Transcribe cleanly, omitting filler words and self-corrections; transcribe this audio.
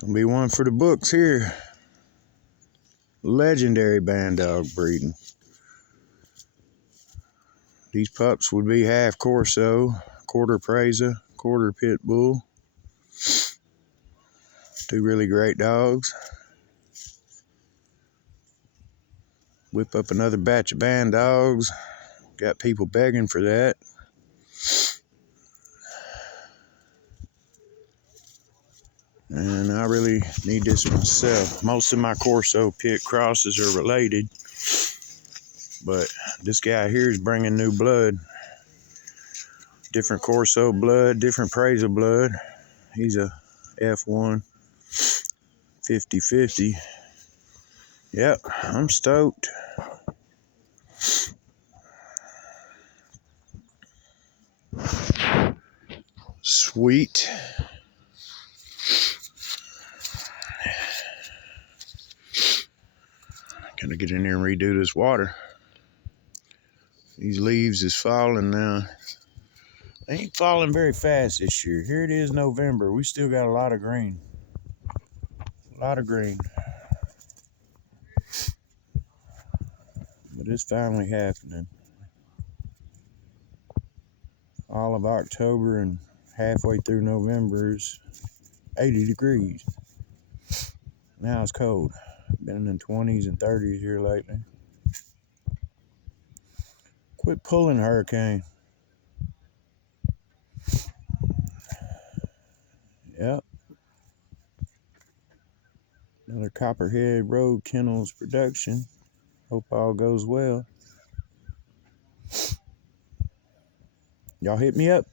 Gonna be one for the books here. Legendary Bandog Breeding. These pups would be half Corso, quarter Preza, quarter Pit Bull. Two really great dogs. Whip up another batch of Bandogs. Got people begging for that. And I really need this myself. Most of my Corso Pit crosses are related, but this guy here is bringing new blood. Different Corso blood, different Preza blood. He's a F1 50-50. Yep, I'm stoked. Sweet. Gotta get in there and redo this water. These leaves is falling now. They ain't falling very fast this year. Here it is November. We still got a lot of green. A lot of green. But it's finally happening. All of October and halfway through November is 80 degrees. Now it's cold. Been in the 20s and 30s here lately. Quit pulling, Hurricane. Yep. Another Copperhead Road Kennels production. Hope all goes well. Y'all hit me up.